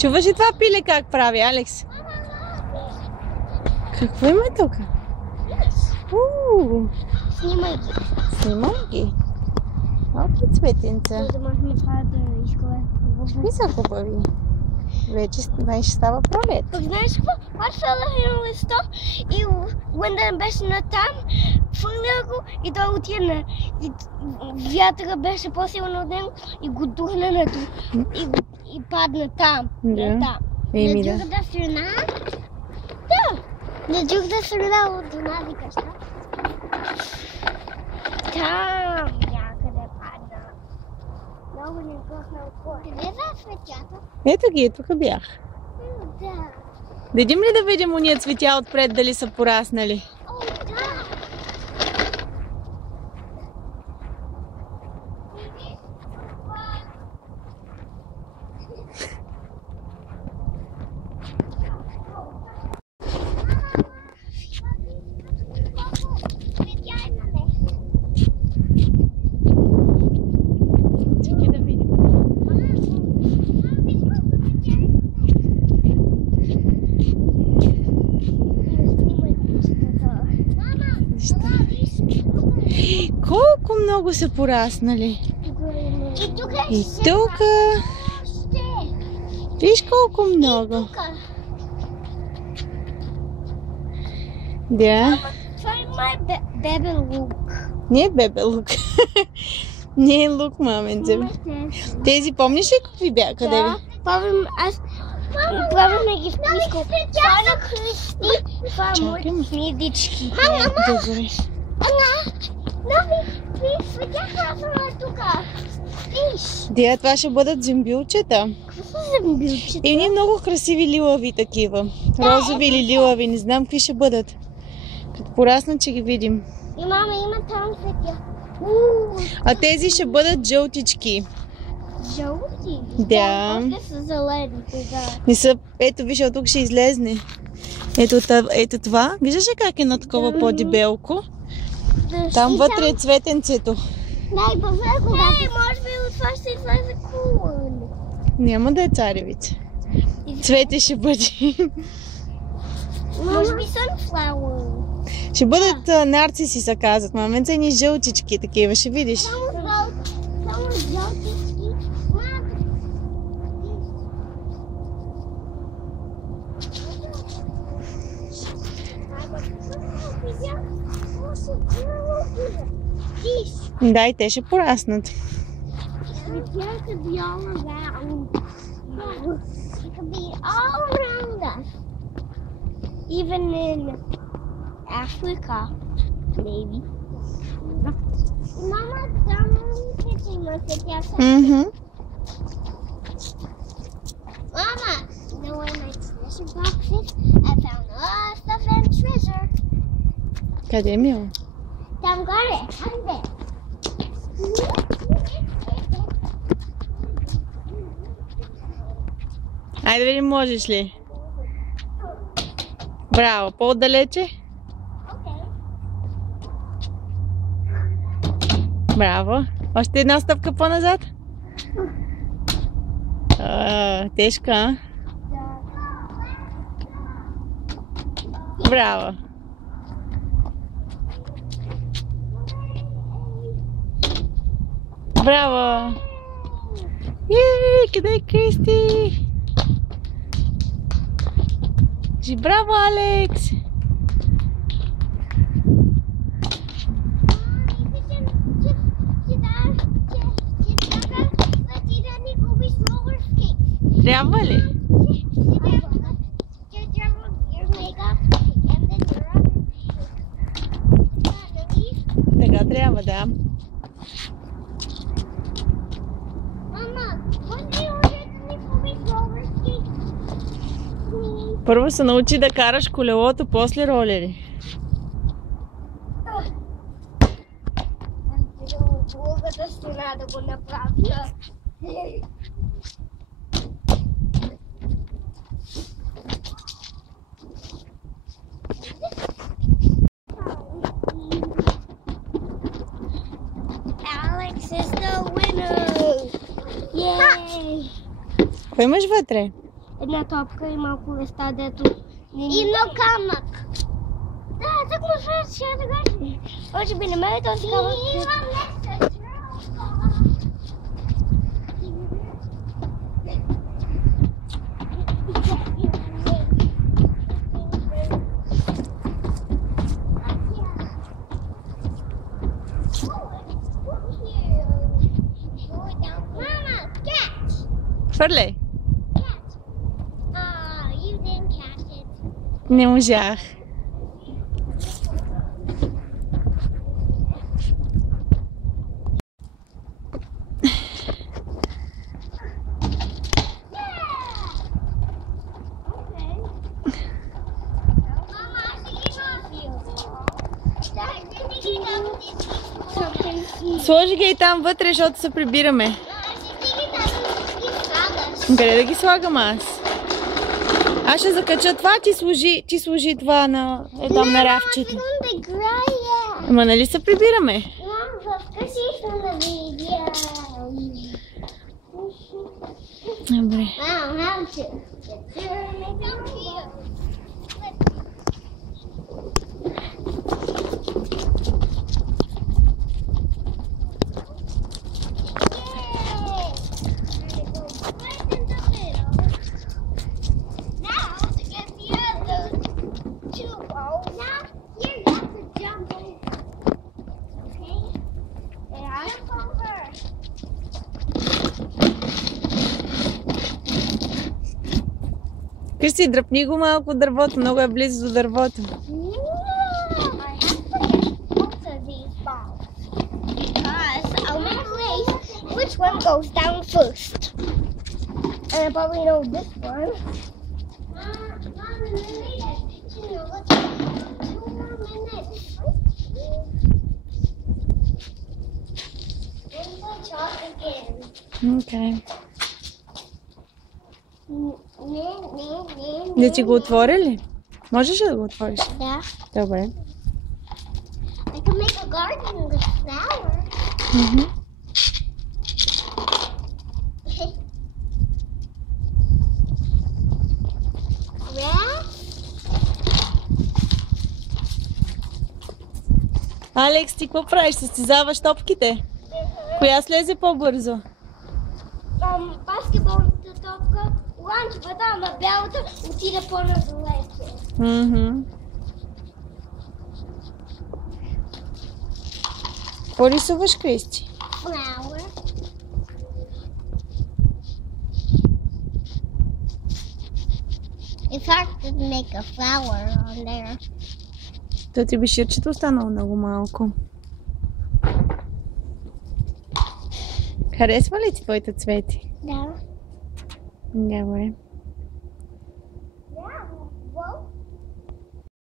Чуваш ли това пиле как прави, Алекс? Какво има тук? Снимай ги. Снимай ги. Малки цветенца. Какви са хубави? Вече ще става пролет. Пък знаеш какво? Аз фалах едно листо и Уендън беше натам, фърнах го и той отида. И вятъра беше по-силно от него и го духна на и падна там. Да. На другата страна? Да. На другата страна от една викаш, да? Там някъде падна. Много не бяхме отворили. Къде са цветята? Ето ги, тук бях. Да. Дадим ли да видим уния цветя отпред, дали са пораснали? О, да. Колко много са пораснали. И тук. Виж колко много. Да. Това е бебе лук. Не е бебе лук. Не е лук, маменце. Тези помниш ли какви бяха? Къде Да, помним, аз правим ги в писко. Това е на Христи, това е моите мидички. Добре. Виж, видяха тука. Виж. Да, това ще бъдат зимбилчета. Какво са зимбилчета? И ние много красиви лилави такива. Розови или лилави, не знам какви ще бъдат. Като пораснат, ще ги видим. И мама, има там цветя. А тези ще бъдат жълтички. Жълти? Да. После са зелените, да. Не са, ето виж, от тук ще излезне. Ето това. Виждаш ли как е на такова по-дебелко? Там вътре е цветенцето. Дай, поведе кога. Може би от това ще излезе кулън. Няма да е царевица. Цвете ще бъде. Може би sunflower. Ще бъдат нарциси, се казват. Маменца, ни жълтички такива, ще видиш. Само жълтички. Да, и те ще пораснат. It could be all around. It could be all around us. Even in Africa, maybe. Mama, someone's pitching us at the outside. Mama, you know where my treasure box is? I found a lot of stuff and treasure. Къде ми е? Там горе, къде? Айде да видим, можеш ли? Браво, по-отдалече. Браво. Още една стъпка по-назад. Тежка, а? Браво. Браво. Къде е Кристи? Браво, Алекс! Трябва ли? Така трябва, да. Първо се научи да караш колелото, после ролери. Другата страна да го направя. Alex is the winner! Yay! Кой имаш вътре? една топка и малко листа, дето... И едно камък. Да, так може ще да кажа. Може би не ме е този камък. Хвърляй. Не можах. Сложи ги и там вътре, защото се прибираме. Къде да ги слагам аз? Аз ще закача това, ти сложи това на там на рафчето. Ама нали се прибираме? Добре. Кристи, дръпни го малко от дървото, много е близо до дървото. Which one goes down first? And I probably know this one. Okay. Да ти го отворя ли? Можеш ли да го отвориш? Да. Добре. I can make a garden with flowers. Алекс, ти какво правиш? Състезаваш топките? Коя слезе по-бързо? Баскетболната топка, ланчевата, ама бялата отида по-надалече. Какво рисуваш, Кристи? Flower. It's hard to make a flower on there. То ти беширчето останало много малко. Харесва ли ти твоите цвети? Да. Добре.